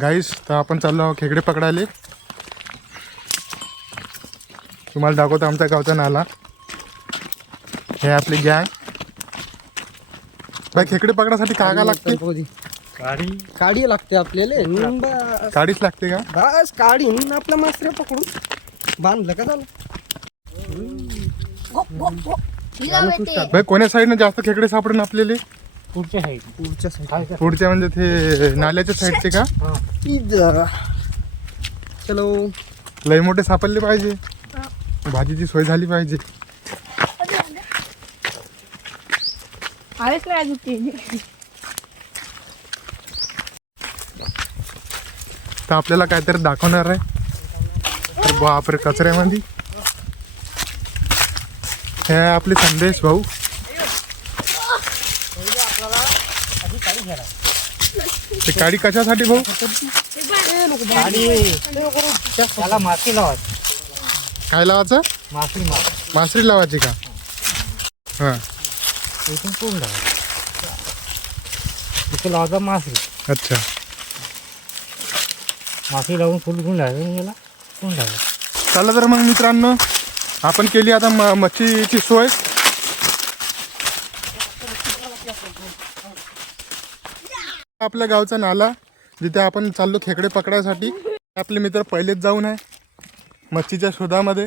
गाईस, तर आपण चाललो खेकडे पकडायला. तुम्हाला दाखवतो आमच्या गावचा नाला. हे आपली गँग. भाई खेकडे पकडायसाठी काय काय लागते? काडी लागते आपल्याला. काडीच लागते का? बस काडी आपल्या मासऱ्या पकडून बांधलं का झालं. भाई कोण्या साईडने जास्त खेकडे सापडून आपल्याला? पुढच्या साईड. पुढच्या म्हणजे ते नाल्याच्या साईडचे का? चलो. लय मोठे सापडले पाहिजे. भाजीची सोय झाली पाहिजे. तर आपल्याला काहीतरी दाखवणार आहे. तर बापरे, कचऱ्यामध्ये हे आपले संदेश भाऊ. ते काडी कशासाठी भाऊ? त्याला माती लावायची. काय लावायचं? मासरी लावायची का? हा, इथून पूर्ण लावायचं. इथे लावायचा मासरी. अच्छा. मासरी लावून फुल गुंड लावायचं. याला पूर्ण लावायचं. चला तर मग मित्रांनो, आपण केली आता मच्छीची सोय. आपल्या गावचा नाला जिथे आपण चाललो खेकडे पकडायसाठी. आपले मित्र पहिलेच जाऊन आहे मच्छीच्या शोधामध्ये.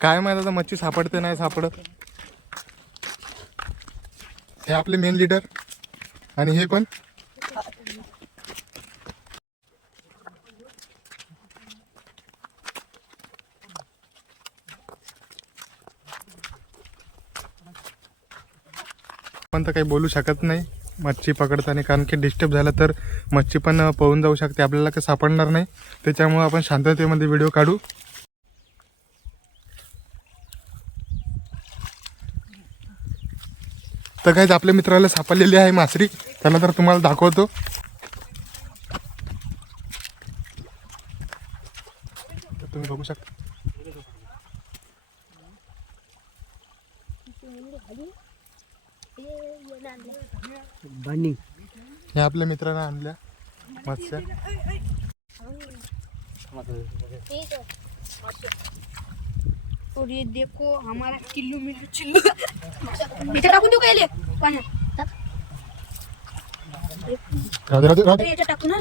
काय माहिती आता मच्छी सापडते नाही सापडत. हे आपले मेन लीडर आणि हे पण. पण तर काही बोलू शकत नाही मच्छी पकडताना, कारण की डिस्टर्ब झालं तर मच्छी पण पळून जाऊ शकते, आपल्याला काही सापडणार नाही. त्याच्यामुळे आपण शांततेमध्ये व्हिडिओ काढू. तर काहीच आपल्या मित्राला सापडलेली आहे मासरी. त्याला तर तुम्हाला दाखवतो. तर तुम्ही बघू शकता. हे आपल्या मित्रांना आणल्या मत्स्य. और ये देखो हमारा किल्लू मिल्लू चिल्लू. इथे टाकून देऊ का याले पाण्यात? अरे याच्यात टाकू ना.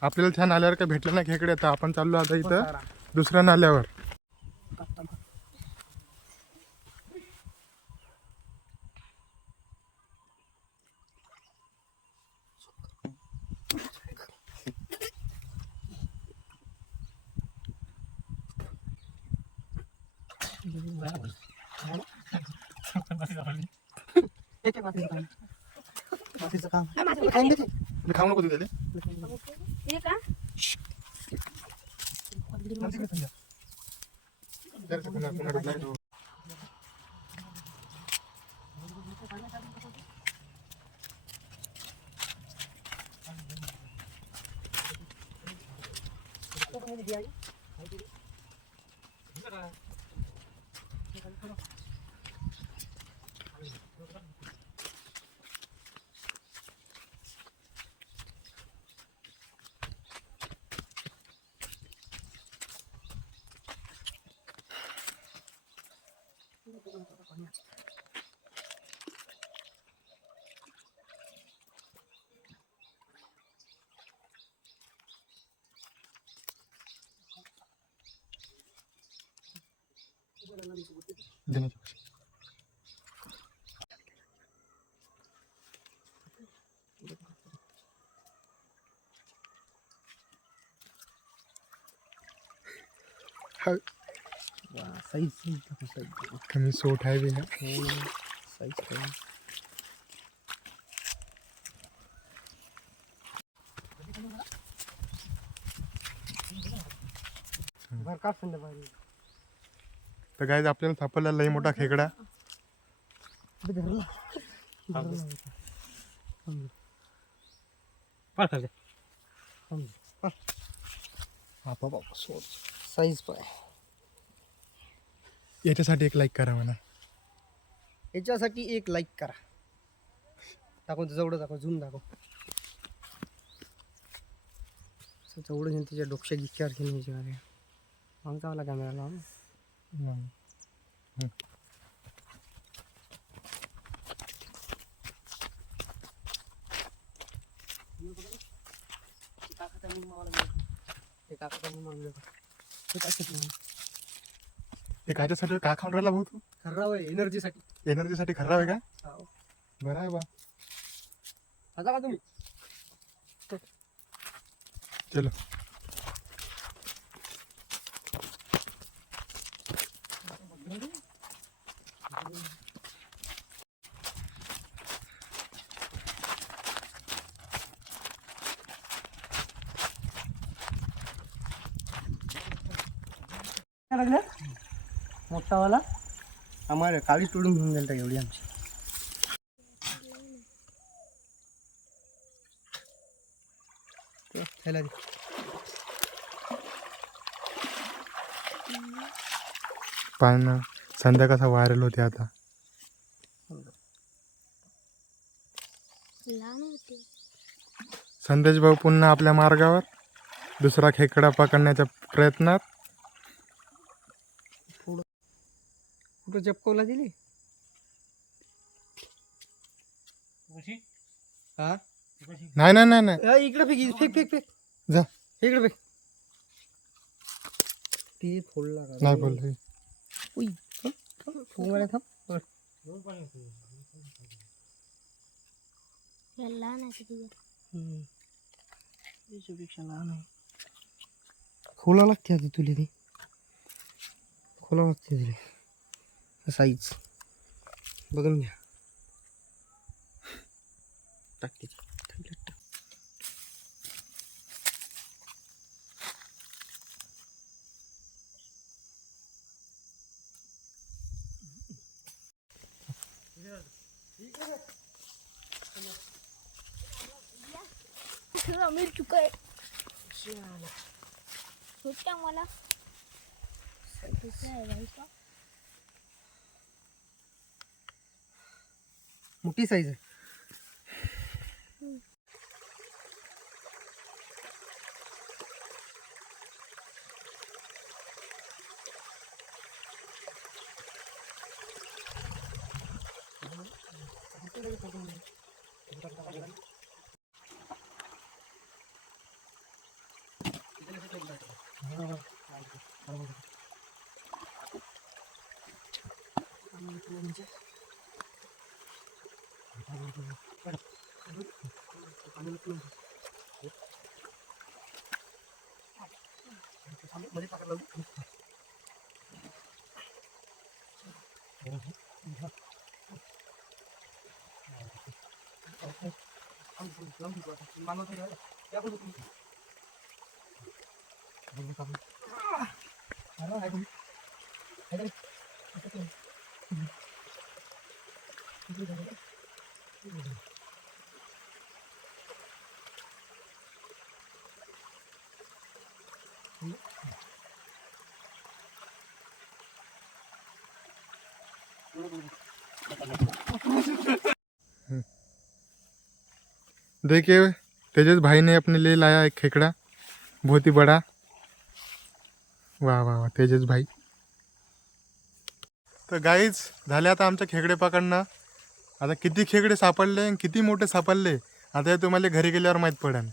आपल्याला त्या नाल्यावर काही भेटलं नाही खेकडे. तर आपण चाललो आता इथं दुसऱ्या नाल्यावर. खाऊ नको तिथे. हे का? साईज साईज कमी सोट आहे बी हा. साईज बरं का संध्याकाळी तर गाईज आपल्याला सापडला लई मोठा खेकडा. साईज पाय याच्यासाठी एक लाईक करा म्हणा. याच्यासाठी एक लाईक करा. दाखव जवळ दाखव झूम दाखव. जवळ घेऊन त्याच्या डोक्यात गिक्यावर घेऊन आमचा वाला कॅमेरा लावा. ते कायच्यासाठी का खाऊन राहिला भाऊ तू? खर्राव आहे एनर्जीसाठी. एनर्जीसाठी खराब आहे का? बरं आहे बा. आता का तुम्ही चलो. मोठा वाला आम्हाला काळी तोडून घेऊन गेलता एवढी आमची. त्याला दे. पाहणं संध्याकाळचा व्हायरल होते आता. लहान होते. संदेश भाऊ पुन्हा आपल्या मार्गावर दुसरा खेकडा पकडण्याच्या प्रयत्नात. कुठं चपकवला दिली हा नाही नाही नाही नाही इकडे फेक फेक फेक फेक जा. इकडे फेक. ते फोडला का नाही बोलले. फोन थांब. लहान आहे किती. त्याच्यापेक्षा लहान आहे. खोला लागते आता तुला ती. खोला लागते तुला साईज बघून घ्या. टाकते मिळ चुका आहे. होत्या मला मोठी साईज आहे. देखिए तेजस भाई ने अपने लिए लाया एक खेकड़ा, बहुत ही बड़ा. वाह वाह वाह तेजस भाई. तर गाईज झाले आता आमचे खेकडे पकडणं. आता किती खेकडे सापडले आणि किती मोठे सापडले आता हे तुम्हाला घरी गेल्यावर माहीत पडेल.